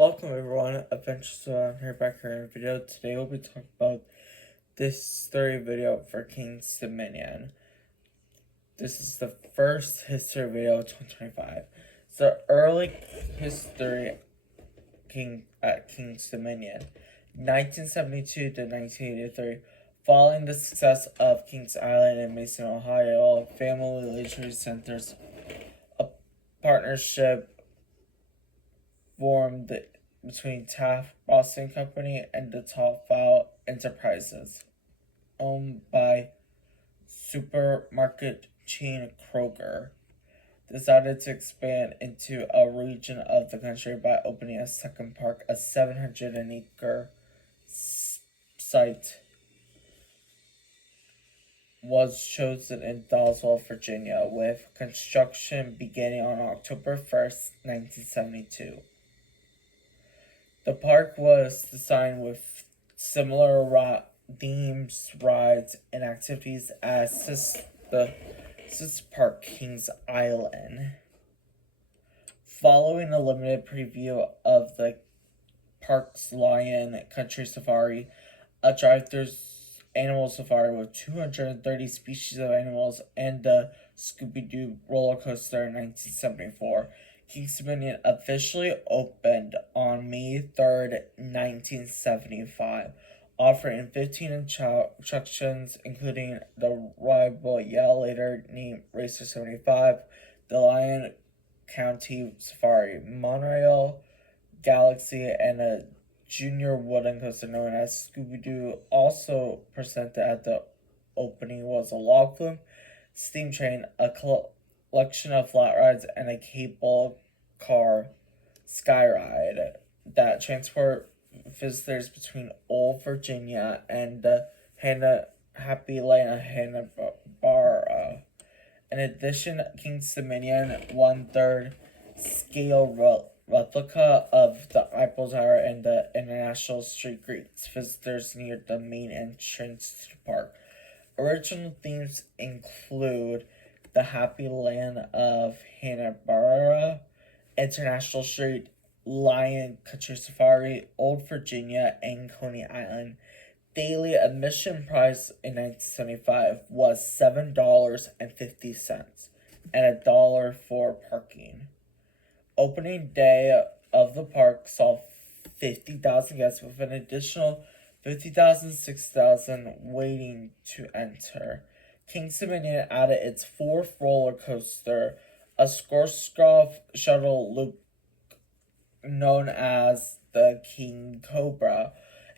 Welcome everyone, Adventures on here back here in video. Today we'll be talking about this story video for King's Dominion. This is the first history video of 2025. It's the early history at King's Dominion, 1972 to 1983. Following the success of Kings Island in Mason, Ohio, Family Leisure Centers, a partnership formed between Taft Boston Company and the Topval Enterprises, owned by supermarket chain Kroger, decided to expand into a region of the country by opening a second park. A 700-acre site was chosen in Dawesville, Virginia, with construction beginning on October 1st, 1972. The park was designed with similar themes, rides, and activities as the sister park Kings Island. Following a limited preview of the park's Lion Country Safari, a drive-through animal safari with 230 species of animals, and the Scooby-Doo roller coaster in 1974, Kings Dominion officially opened on May 3rd, 1975, offering 15 attractions, including the rival Yale, later named Racer 75, the Lion County Safari, Monorail Galaxy, and a junior wooden coaster known as Scooby-Doo. Also presented at the opening was a log flume, steam train, a collection of flat rides, and a cable car sky ride that transport visitors between Old Virginia and the Happy Land of Hanna-Barbera. In addition, Kings Dominion 1/3 scale replica of the Eiffel Tower and the International Street greets visitors near the main entrance to the park. Original themes include the Happy Land of Hanna-Barbera, International Street, Lion Country Safari, Old Virginia, and Coney Island. Daily admission price in 1975 was $7.50 and $1 for parking. Opening day of the park saw 50,000 guests, with an additional 50,000, 6,000 waiting to enter. Kings Dominion added its fourth roller coaster, a Schwarzkopf shuttle loop known as the King Cobra,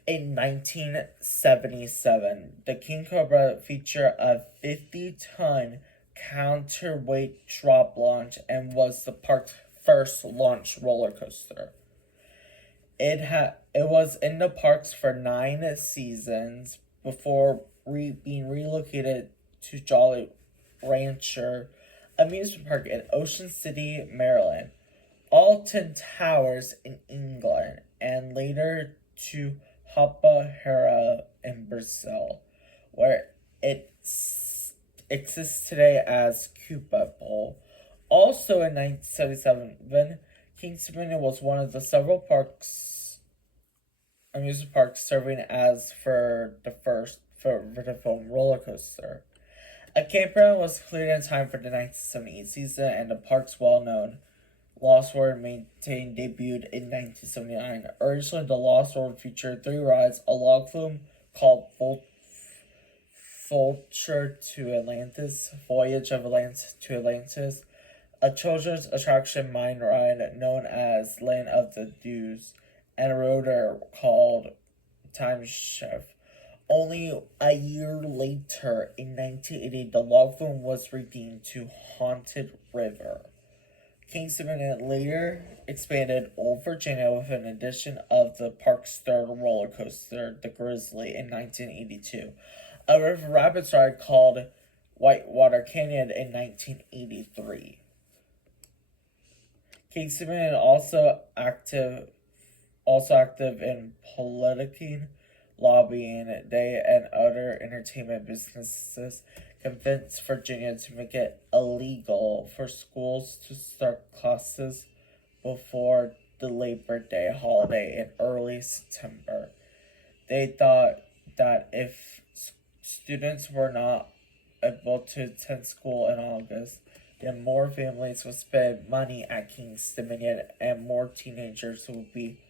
in 1977. The King Cobra featured a 50-ton counterweight drop launch and was the park's first launch roller coaster. It was in the parks for 9 seasons before being relocated to Jolly Rancher amusement park in Ocean City, Maryland, Alton Towers in England, and later to Halmahera in Brazil, where it exists today as Koopa Bowl. Also in 1977, Kings Dominion was one of the several amusement parks serving as for the first vertical roller coaster. A campground was cleared in time for the 1978 season, and the park's well-known Lost World Maintain debuted in 1979. Originally, the Lost World featured 3 rides: a log flume called Vulture to Atlantis, Voyage of Atlantis to Atlantis, a children's attraction mine ride known as Land of the Dews, and a rotor called Time Chef. Only a year later, in 1980, the log flume was redeemed to Haunted River. Kings Dominion later expanded Old Virginia with an addition of the park's third roller coaster, the Grizzly, in 1982. A River Rapids ride called Whitewater Canyon in 1983. Kings Dominion also active in politicking, lobbying day, and other entertainment businesses, convinced Virginia to make it illegal for schools to start classes before the Labor Day holiday in early September. They thought that if students were not able to attend school in August, then more families would spend money at King's Dominion and more teenagers would be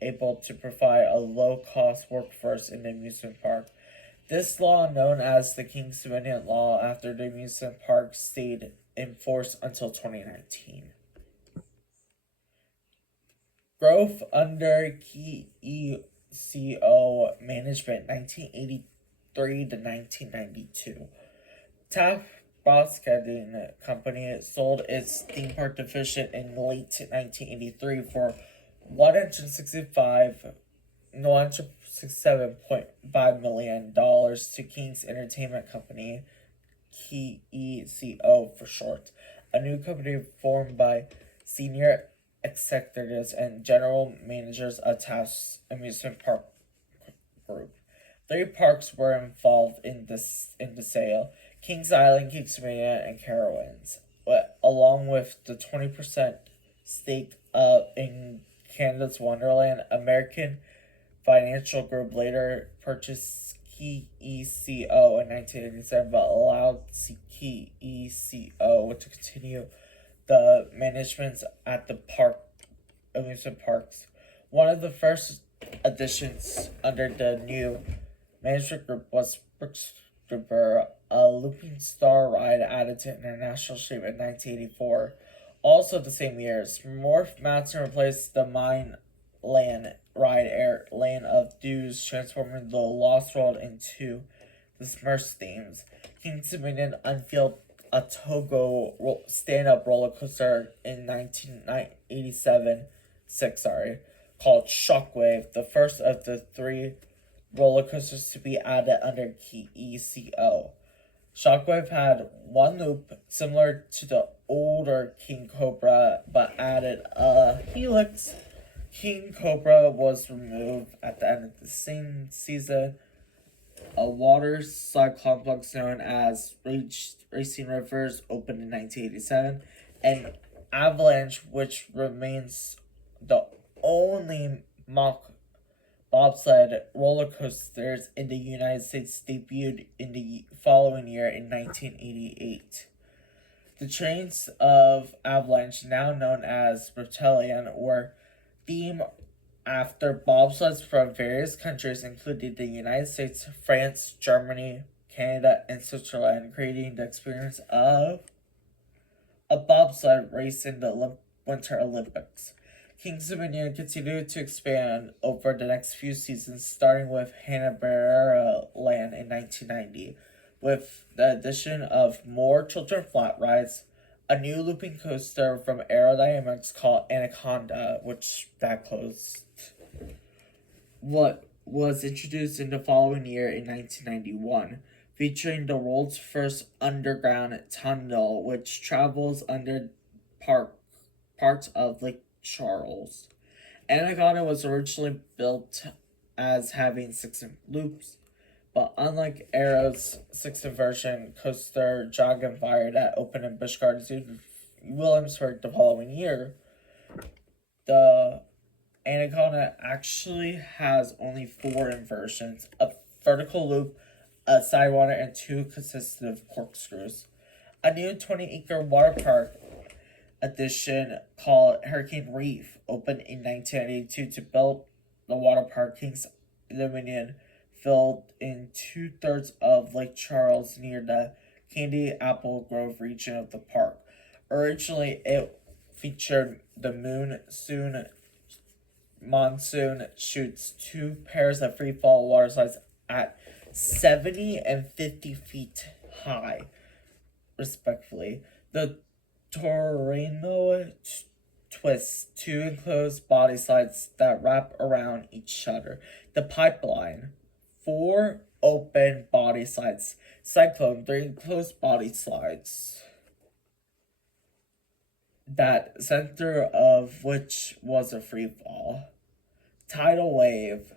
able to provide a low-cost workforce in the amusement park. This law, known as the King's Dominion Law, after the amusement park stayed in force until 2019. Growth under KECO management 1983 to 1992. Taft Broadcasting Company sold its theme park division in late 1983 for $167.5 million to King's Entertainment Company, KECO for short, a new company formed by senior executives and general managers of Taft's amusement park group. 3 parks were involved in the sale: Kings Island, Kings Dominion, and Carowinds, along with the 20% stake in Canada's Wonderland. American Financial Group later purchased KECO in 1987, but allowed KECO to continue the management at the amusement parks. One of the first additions under the new management group was Brooks River, a looping star ride added to International Street in 1984. Also the same year, Smurf Mountain replaced the Mine Land ride Land of Doom, transforming the Lost World into the Smurfs themes. King's Dominion unveiled a Togo stand-up roller coaster in 1987, called Shockwave, the first of the 3 roller coasters to be added under KECO. Shockwave had 1 loop similar to the older King Cobra, but added a helix. King Cobra was removed at the end of the same season. A water slide complex known as Racing Rivers opened in 1987, and Avalanche, which remains the only mock bobsled roller coasters in the United States, debuted in the following year in 1988. The trains of Avalanche, now known as Reptilian, were themed after bobsleds from various countries, including the United States, France, Germany, Canada, and Switzerland, creating the experience of a bobsled race in the Winter Olympics. King's Dominion continued to expand over the next few seasons, starting with Hanna-Barbera Land in 1990, with the addition of more children flat rides, a new looping coaster from Aerodynamics called Anaconda, which that closed. What was introduced in the following year in 1991, featuring the world's first underground tunnel, which travels under parts of Lake Charles. Anaconda was originally built as having 6 loops, but unlike Aero's 6th version coaster Dragonfire that opened in Busch Gardens in Williamsburg the following year, the Anaconda actually has only 4 inversions: a vertical loop, a sidewander, and 2 consistent corkscrews. A new 20-acre water park addition called Hurricane Reef opened in 1992 to build the water park. King's Dominion filled in 2/3 of Lake Charles near the Candy Apple Grove region of the park. Originally, it featured the Monsoon Chutes, 2 pairs of free-fall water slides at 70 and 50 feet high, respectively. The Torino Twist, 2 enclosed body slides that wrap around each other. The Pipeline, 4 open body slides. Cyclone, 3 enclosed body slides, that center of which was a free fall. Tidal Wave,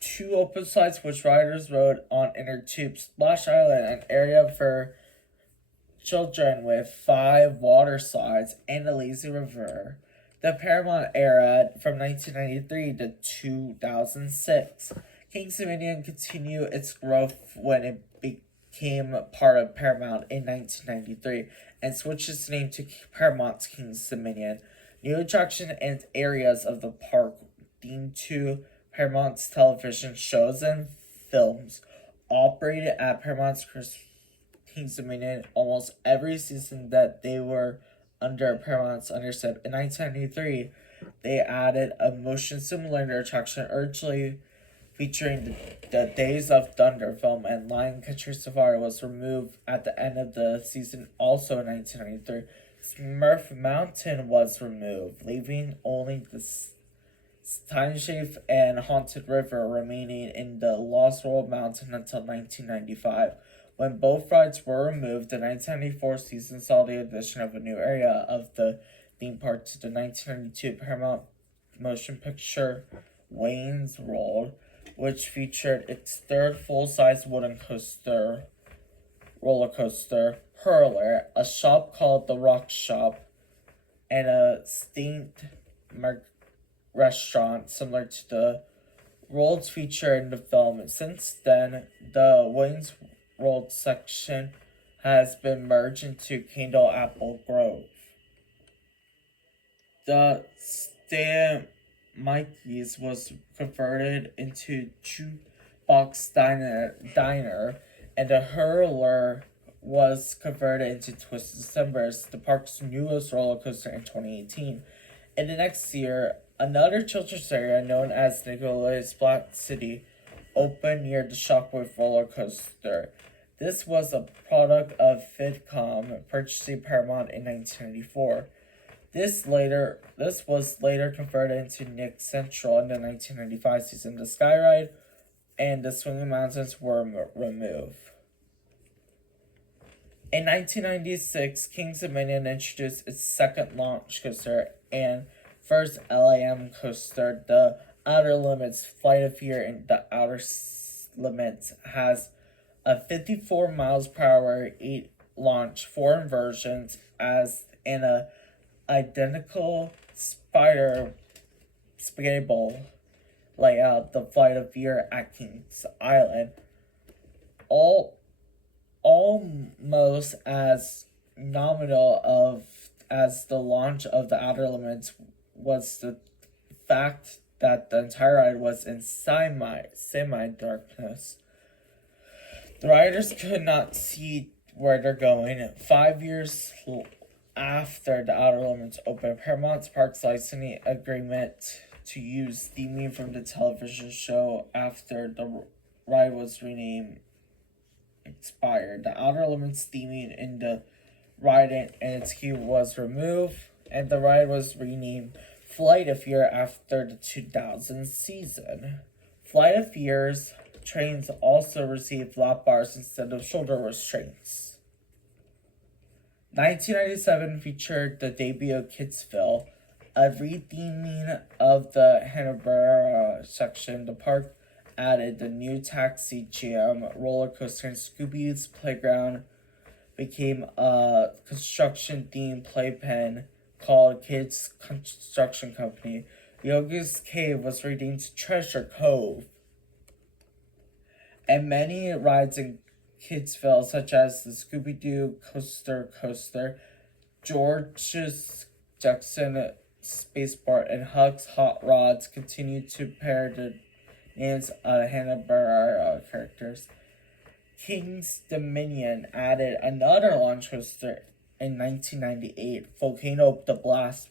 2 open slides which riders rode on inner tubes. Splash Island, an area for children with 5 water slides, and a lazy river. The Paramount era from 1993 to 2006. Kings Dominion continued its growth when it became part of Paramount in 1993 and switched its name to Paramount's Kings Dominion. New attractions and areas of the park themed to Paramount's television shows and films operated at Paramount's Kings Dominion almost every season that they were under Paramount's ownership. In 1993, they added a motion simulator attraction originally featuring the Days of Thunder film, and Lion Country Safari was removed at the end of the season also in 1993. Smurf Mountain was removed, leaving only the Time Shave and Haunted River remaining in the Lost World Mountain until 1995. When both rides were removed, the 1994 season saw the addition of a new area of the theme park to the 1992 Paramount motion picture Wayne's World, which featured its third full-size wooden roller coaster, Hurler, a shop called the Rock Shop, and a steamed restaurant similar to the worlds featured in the film. Since then, the Wayne's World section has been merged into Candle Apple Grove. The Stay Mikey's was converted into Jukebox Diner, and the Hurler was converted into Twisted Timbers, the park's newest roller coaster in 2018. In the next year, another children's area known as Nicolet's Black City opened near the Shockwave roller coaster. This was a product of Vidcom purchasing Paramount in 1994. This was later converted into Nick Central in the 1995 season. The Sky Ride and the Swinging Mountains were removed. In 1996, Kings Dominion introduced its second launch coaster and first LAM coaster, the Outer Limits Flight of Fear. And the Outer Limits has a 54 miles per hour 8 launch, 4 inversions, as in a identical spaghetti bowl layout, the Flight of Fear at Kings Island. Almost as nominal as the launch of the Outer Limits was the fact that the entire ride was in semi-darkness. The riders could not see where they're going. 5 years after the Outer Limits opened, Paramount's Parks licensing agreement to use theming from the television show after the ride was renamed expired. The Outer Limits theming in the ride and its queue was removed, and the ride was renamed Flight of Fear after the 2000 season. Flight of Fear's trains also received lap bars instead of shoulder restraints. 1997 featured the debut of Kidsville, a retheming of the Hanna-Barbera section. The park added the new Taxi Jam roller coaster, and Scooby's Playground became a construction-themed playpen called Kids Construction Company. Yogi's Cave was renamed to Treasure Cove. And many rides in Kidsville, such as the Scooby-Doo Coaster, George's Jackson Spaceport, and Huck's Hot Rods, continue to pair the names of Hanna-Barbera characters. Kings Dominion added another launch coaster in 1998, Volcano the Blast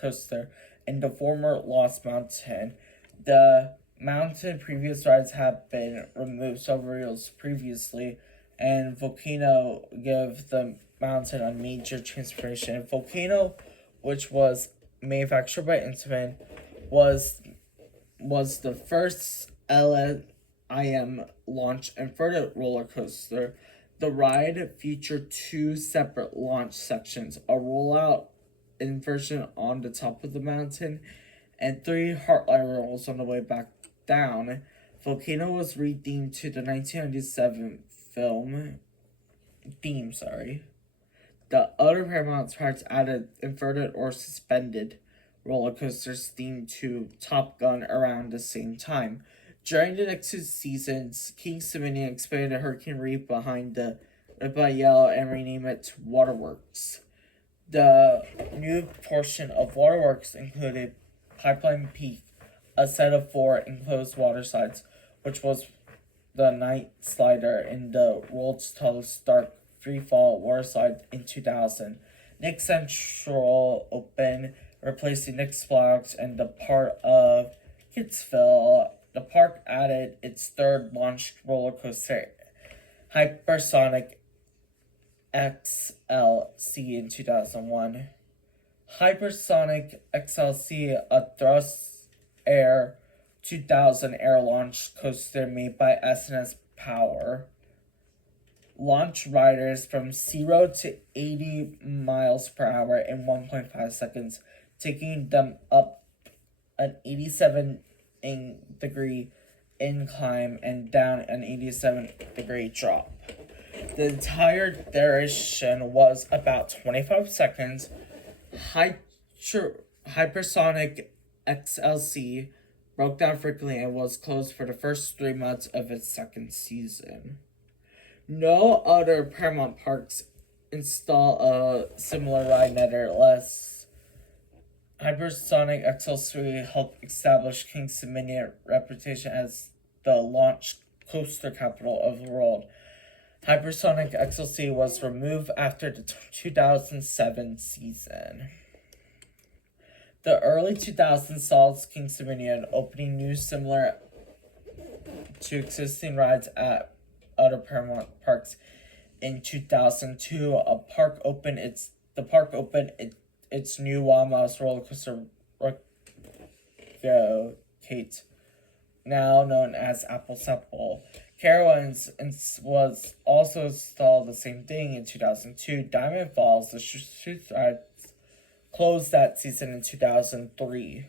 Coaster, in the former Lost Mountain. The mountain previous rides have been removed several years previously, and Volcano gave the mountain a major transformation. Volcano, which was manufactured by Intamin, was the first LIM launch inverted roller coaster. The ride featured 2 separate launch sections, a rollout inversion on the top of the mountain, and 3 Heartline rolls on the way back down. Volcano was rethemed to the 1997 film theme. The other Paramount parks added inverted or suspended roller coasters themed to Top Gun around the same time. During the next 2 seasons, King's Dominion expanded Hurricane Reef behind the by Yellow and renamed it to Waterworks. The new portion of Waterworks included Pipeline Peak, a set of 4 enclosed water slides, which was the Night Slider in the world's tallest dark freefall water slide in 2000. Nick Central opened, replacing Nick Splash and the part of Kidsville. The park added its third launch roller coaster, Hypersonic XLC, in 2001. Hypersonic XLC, a thrust air 2000 air launch coaster made by S&S Power, launched riders from 0 to 80 miles per hour in 1.5 seconds, taking them up an 87-degree incline and down an 87-degree drop. The entire duration was about 25 seconds. Hypersonic XLC broke down frequently and was closed for the first 3 months of its second season. No other Paramount parks install a similar ride, nevertheless. Hypersonic XL3 helped establish King's Dominion reputation as the launch coaster capital of the world. Hypersonic XLC was removed after the 2007 season. The early 2000s saw King's Dominion opening new similar to existing rides at other Paramount parks. In 2002, the park opened its new Wild Mouse roller coaster, Kate, now known as Apple Sepple. Carowinds was also installed the same thing in 2002. Diamond Falls, the Shoot ride, closed that season in 2003.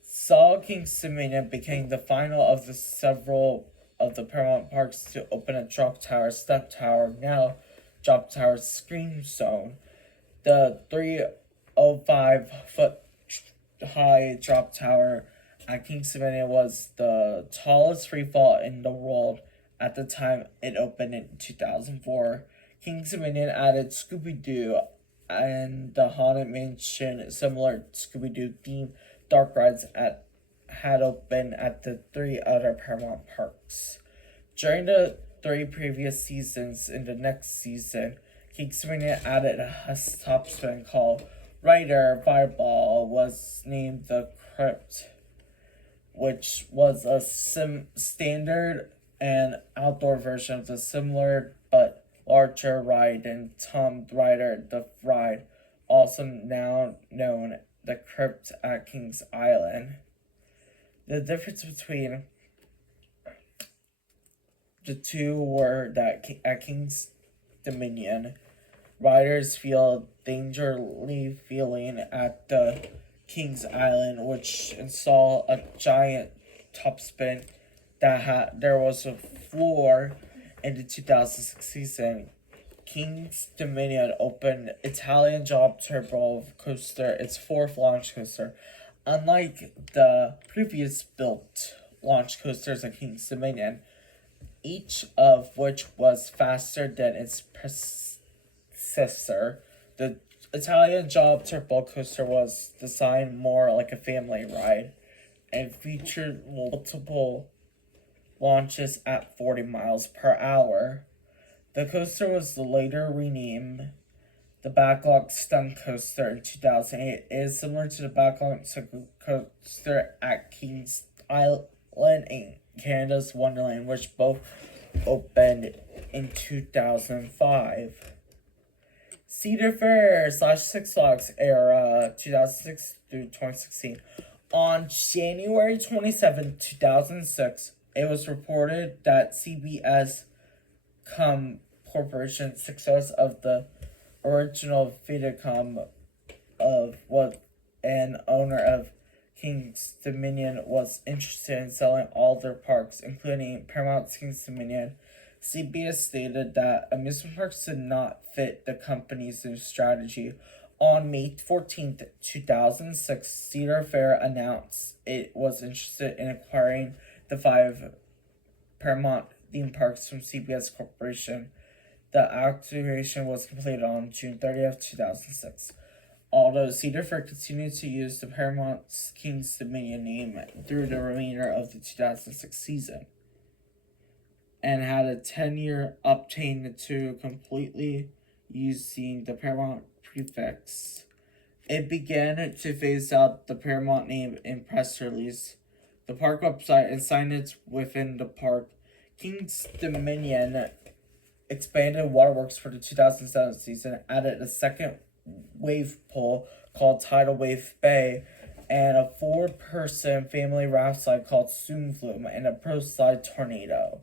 Saw King's Dominion became the final of the several of the Paramount parks to open a drop tower, step tower, now drop tower screen zone. The 305-foot high drop tower at King's Dominion was the tallest freefall in the world at the time it opened in 2004. King's Dominion added Scooby-Doo and the Haunted Mansion, similar Scooby-Doo themed dark rides had opened at the 3 other Paramount parks. During the 3 previous seasons, in the next season, King's Dominion added a top spin called Rider Fireball, was named the Crypt, which was a standard and outdoor version of the similar but larger ride than Tom Rider the Ride, also now known the Crypt at Kings Island. The difference between the two were that at King's Dominion, riders feel dangerously feeling at the Kings Island, which installed a giant topspin that there was a floor in the 2006 season. King's Dominion opened Italian Job Turbo Coaster, its 4th launch coaster. Unlike the previous built launch coasters at King's Dominion, each of which was faster than its predecessor, the Italian Job Turbo Coaster was designed more like a family ride and featured multiple launches at 40 miles per hour. The coaster was later renamed the Backlog Stunt Coaster in 2008. It is similar to the Backlog Coaster at Kings Island in Canada's Wonderland, which both opened in 2005. Cedar Fair / Six Flags era 2006 through 2016. On January 27, 2006, it was reported that CBS Corporation, success of the original Viacom of what an owner of King's Dominion, was interested in selling all their parks, including Paramount's King's Dominion. CBS stated that amusement parks did not fit the company's new strategy. On May 14th, 2006, Cedar Fair announced it was interested in acquiring the 5 Paramount theme parks from CBS Corporation. The acquisition was completed on June 30th, 2006. Although Cedar Fair continued to use the Paramount Kings Dominion name through the remainder of the 2006 season, and had a 10-year obtained to completely using the Paramount prefix, it began to phase out the Paramount name in press release, the park website, and signage within the park. Kings Dominion expanded waterworks for the 2007 season, added a second wave pool called Tidal Wave Bay, and a 4-person family raft slide called Zoom Flume, and a pro slide Tornado.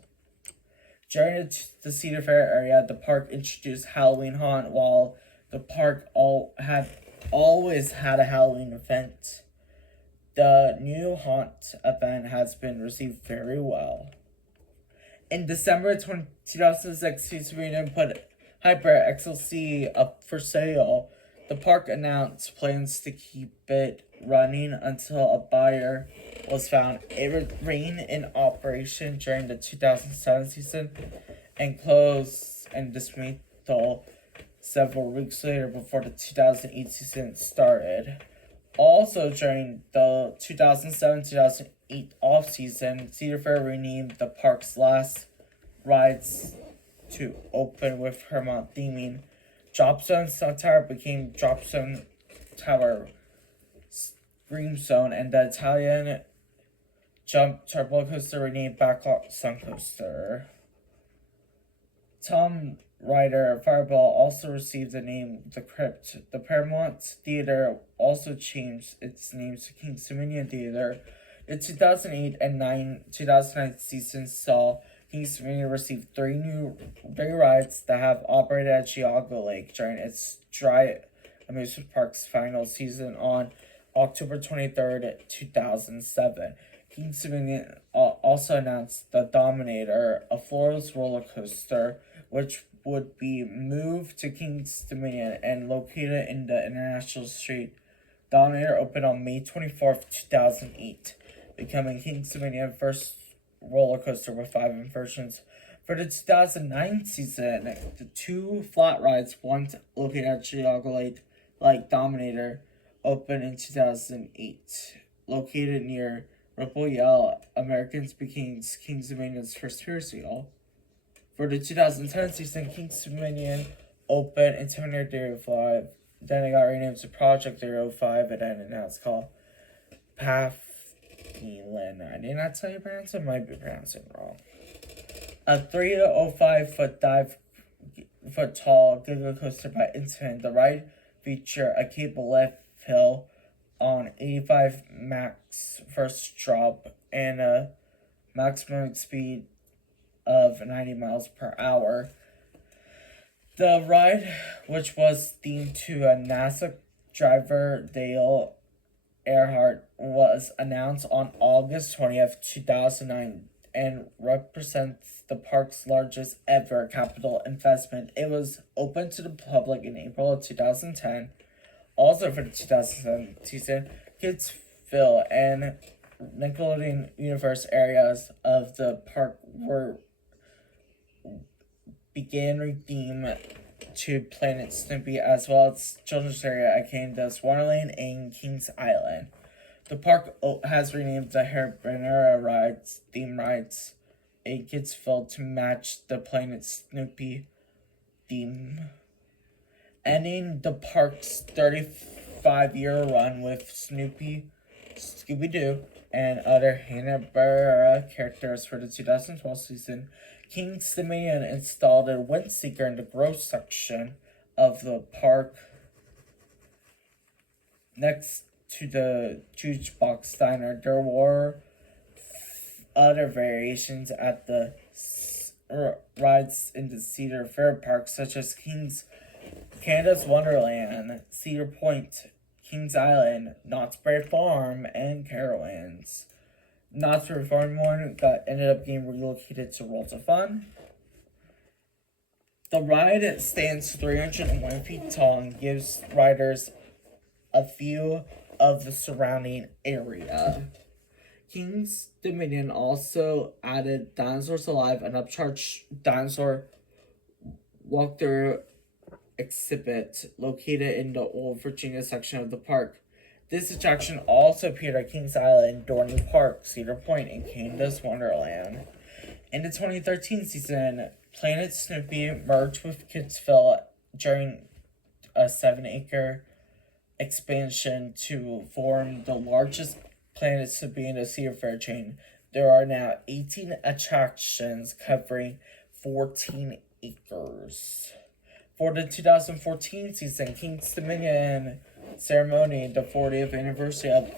During the Cedar Fair area, the park introduced Halloween Haunt, while the park always had a Halloween event. The new Haunt event has been received very well. In December 2006, Kings Dominion put Hyper XLC up for sale. The park announced plans to keep it running until a buyer was found. It remained in operation during the 2007 season and closed and dismantled several weeks later before the 2008 season started. Also during the 2007-2008 off-season, Cedar Fair renamed the park's last rides to open with Paramount theming. Drop Zone Sun Tower became Drop Zone Tower Scream Zone, and the Italian Jump Turbo Coaster renamed Backlot Sun Coaster. Tom Rider Fireball also received the name The Crypt. The Paramount Theater also changed its name to Kings Dominion Theater. The 2008 and 2009 season saw Kings Dominion receive 3 rides that have operated at Geauga Lake during its dry amusement park's final season on October 23rd, 2007. Kings Dominion also announced the Dominator, a floorless roller coaster, which would be moved to Kings Dominion and located in the International Street. Dominator opened on May 24th, 2008, becoming Kings Dominion's first roller coaster with 5 inversions. For the 2009 season, the 2 flat rides, one located at Geauga Lake, like Dominator, opened in 2008. Located near Ripple Yell, Americans became Kings Dominion's first Ferris wheel. For the 2010 season, Kings Dominion opened Intimidator 5. Then it got renamed to Project 05, and then now it's called Path. I did not tell you pronounce it, might be pronouncing it wrong. A 3 to 05 foot tall Giga Coaster by Intamin. The ride featured a cable lift hill on 85 max first drop and a maximum speed of 90 miles per hour. The ride, which was themed to a NASA driver, Dale Earnhardt, was announced on August 20th, 2009, and represents the park's largest ever capital investment. It was open to the public in April of 2010. Also for the 2007 season, Kidsville and Nickelodeon Universe areas of the park began redeem to Planet Snoopy, as well as children's area at Canada's Wonderland and Kings Island. The park has renamed the Hair-Banner theme rides in Kidsville to match the Planet Snoopy theme, ending the park's 35-year run with Snoopy, Scooby-Doo, and other Hanna-Barbera characters. For the 2012 season, Kings Dominion installed a wind seeker in the growth section of the park next to the Jukebox Diner. There were other variations at the rides in the Cedar Fair Park, such as Canada's Wonderland, Cedar Point, Kings Island, Knott's Berry Farm, and Carowinds. Knott's Berry Farm one that ended up getting relocated to Worlds of Fun. The ride stands 301 feet tall and gives riders a view of the surrounding area. King's Dominion also added Dinosaurs Alive, an upcharged dinosaur walkthrough exhibit located in the Old Virginia section of the park. This attraction also appeared at Kings Island, Dorney Park, Cedar Point, and Canada's Wonderland. In the 2013 season, Planet Snoopy merged with Kidsville during a 7-acre expansion to form the largest Planet Snoopy in the Cedar Fair chain. There are now 18 attractions covering 14 acres. For the 2014 season, King's Dominion ceremony, the 40th anniversary of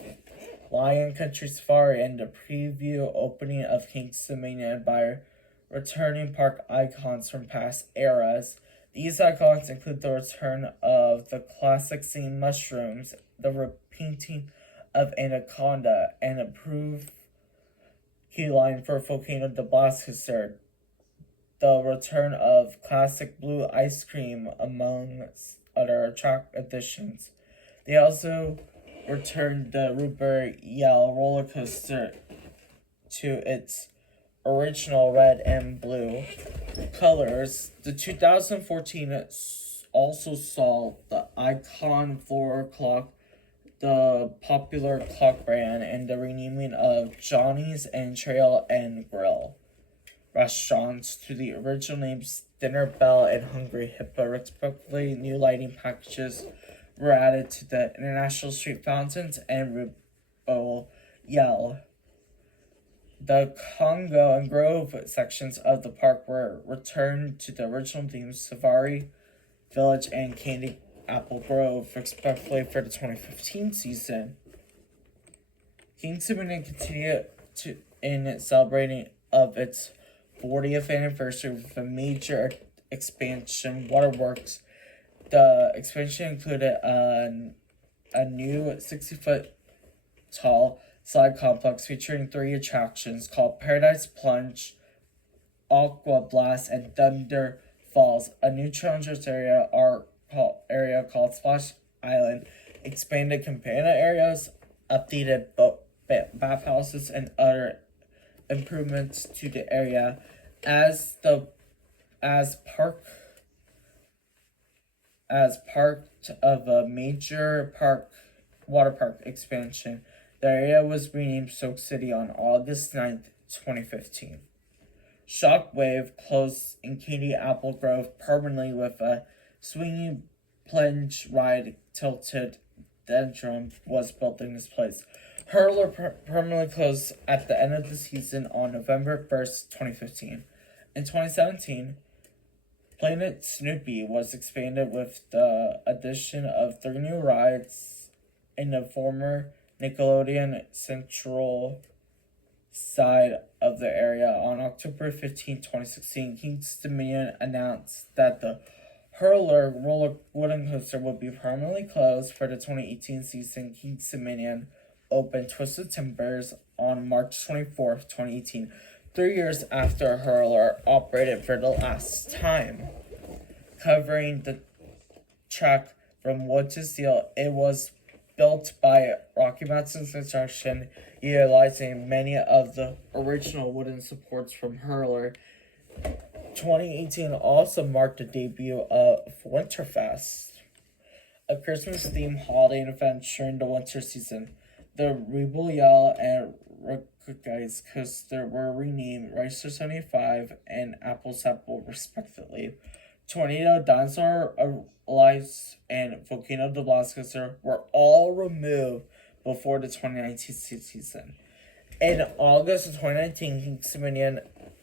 Lion Country Safari, and the preview opening of King's Dominion by returning park icons from past eras. These icons include the return of the classic scene mushrooms, the repainting of Anaconda, and improved key line for Volcano de Blasquez, the return of classic blue ice cream, among other additions. They also returned the Rupert Yell roller coaster to its original red and blue colors. The 2014 also saw the Icon Floor Clock, the popular clock brand, and the renaming of Johnny's and Trail and Grill restaurants to the original names Dinner Bell and Hungry Hippo, respectively. New lighting packages were added to the International Street Fountains and Rupert Yell. The Congo and Grove sections of the park were returned to the original themes Safari Village and Candy Apple Grove, respectively, for the 2015 season. King's Dominion continued in celebrating of its 40th anniversary with a major expansion waterworks. The expansion included a new 60-foot tall slide complex featuring 3 attractions called Paradise Plunge, Aqua Blast, and Thunder Falls. A new challengers area called Splash Island, expanded cabana areas, updated bathhouses, and other improvements to the area. As part of a major water park expansion, the area was renamed Soak City on August 9th, 2015. Shockwave closed in Candy Apple Grove permanently with a swinging plunge ride. Tilted Dendron was built in this place. Hurler permanently closed at the end of the season on November 1st, 2015. In 2017, Planet Snoopy was expanded with the addition of 3 new rides in the former Nickelodeon Central side of the area. On October 15, 2016, King's Dominion announced that the Hurler roller wooden coaster would be permanently closed for the 2018 season. King's Dominion opened Twisted Timbers on March 24th, 2018, 3 years after Hurler operated for the last time. Covering the track from wood to steel, it was built by Rocky Mountain Construction, utilizing many of the original wooden supports from Hurler. 2018 also marked the debut of Winterfest, a Christmas-themed holiday event during the winter season. The Rebel Yell and Guys Coaster were renamed Racer 75 and Apple Apple, respectively. Tornado, Dinosaur Alive, and Volcano de Blasquez were all removed before the 2019 season. In August of 2019, King's Dominion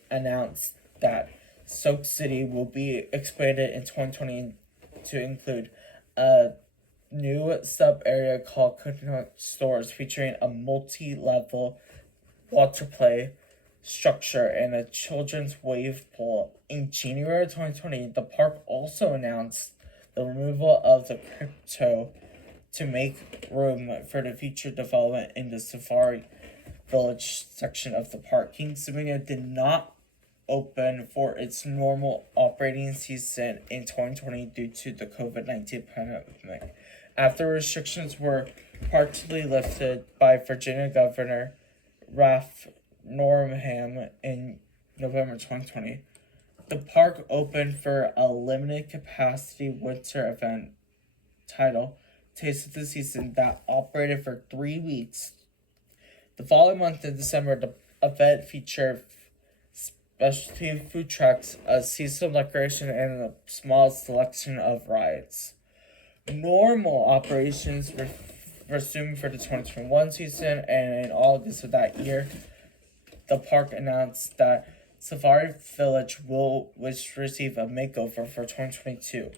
announced that Soak City will be expanded in 2020 to include a new sub-area called Coconut Stores, featuring a multi-level water play structure and a children's wave pool. In January 2020, the park also announced the removal of the crypto to make room for the future development in the Safari Village section of the park. King's Dominion did not open for its normal operating season in 2020 due to the COVID-19 pandemic. After restrictions were partly lifted by Virginia Governor Ralph Northam in November 2020, the park opened for a limited capacity winter event titled Taste of the Season that operated for 3 weeks. The following month in December, the event featured specialty food trucks, a seasonal decoration, and a small selection of rides. Normal operations resumed for the 2021 season, and in August of that year, the park announced that Safari Village will receive a makeover for 2022.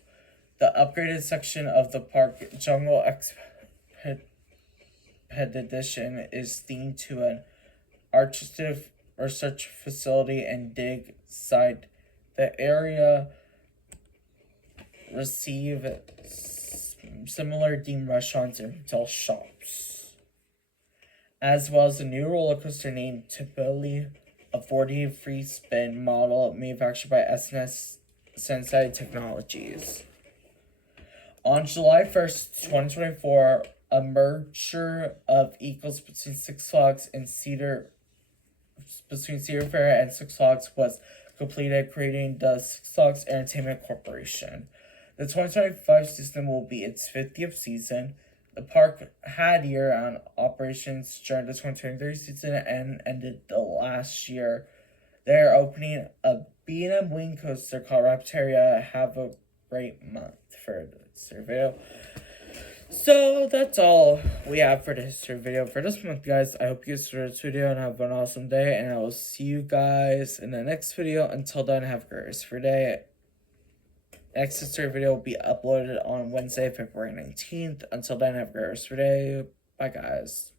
The upgraded section of the park, Jungle Expedition, is themed to an artistic research facility and dig site. The area received similar themed restaurants and retail shops, as well as a new roller coaster named Tivoli, a 4D free spin model manufactured by SNS Sensei Technologies. On July 1st, 2024, a merger of equals between Six Flags and Cedar Fair and Six Flags was completed, creating the Six Flags Entertainment Corporation. The 2025 season will be its 50th season. The park had year-round operations during the 2023 season and ended the last year. They are opening a B&M wing coaster called Raptoria. Have a great month for this video. So that's all we have for the history video for this month, guys. I hope you enjoyed this video and have an awesome day, and I will see you guys in the next video. Until then, have a great rest of your day. Next history video will be uploaded on Wednesday, February 19th. Until then, have a great rest of your day. Bye, guys.